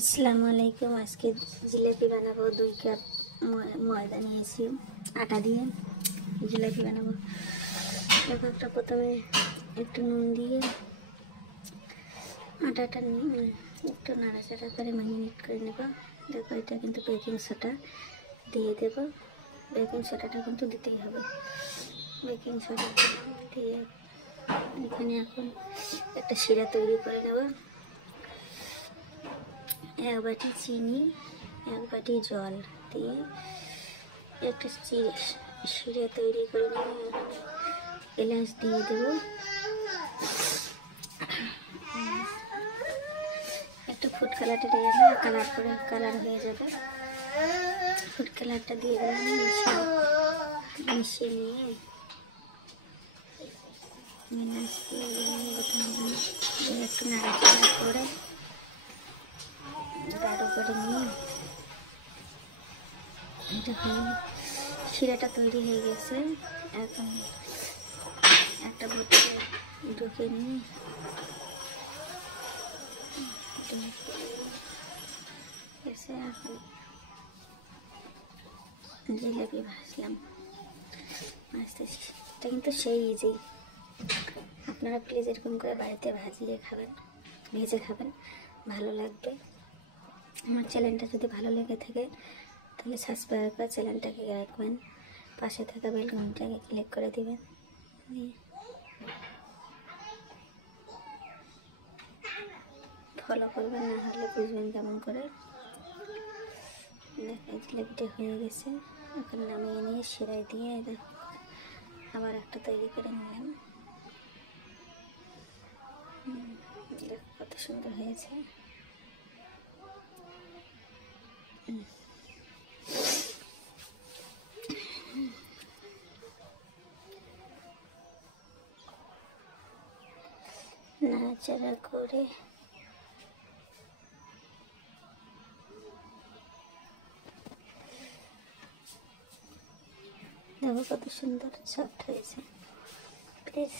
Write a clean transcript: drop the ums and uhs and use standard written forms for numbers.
আসসালামু আলাইকুম। আজকে জিলাপি বানাবো। 2 কাপ ময়দা নিয়েছি, আটা দিয়ে জিলাপি বানাবো। দেখো, প্রথমে একটু নুন দিয়ে আটাটা নিয়ে একটু নাড়াচাড়া করে ম্যারিনেট করে নেব। দেখো, এটা কিন্তু বেকিং সোডা দিয়ে দেব। বেকিং সোডাটা কিন্তু দিতেই হবে। বেকিং সোডা দিয়ে এখানে এখন একটা শিরা তৈরি করে নেব। 1 বাটি চিনি, 1 বাটি জল দিয়ে একটা শিরা তৈরি করে নেব। এলাচ দিয়ে দেব, একটু ফুড কালারটা দিয়ে দেবো। কালার হয়ে যাবে। ফুড কালারটা দিয়ে দিলাম, মিশিয়ে নিয়ে একটু নাড়াচাড়া করে গাঢ় করে নিয়ে এটা শিরাটা তৈরি হয়ে গেছে। এখন একটা বোতলে ঢুকে নিয়ে এখন জিলাপি ভাজলাম, ভাজতেছি। এটা কিন্তু সেই ইজি। আপনারা প্লিজ এরকম করে বাড়িতে ভেজে খাবেন, ভালো লাগবে। আমার চ্যানেলটা যদি ভালো লেগে থাকে তাহলে সাবস্ক্রাইব করে চ্যানেলটাকে রাখবেন, পাশে থাকা বেল ঘন্টাকে ক্লিক করে দিবেন। ফলো করবেন, না হলে বুঝবেন কেমন করে। জিলাপিটা হয়ে গেছে। এখন নামিয়ে নিয়ে শিরায় দিয়ে আবার একটা তৈরি করে নিলাম। কত সুন্দর হয়েছে। নাড়াচাড়া করে দেখো কত সুন্দর সফট হয়েছে। প্লিজ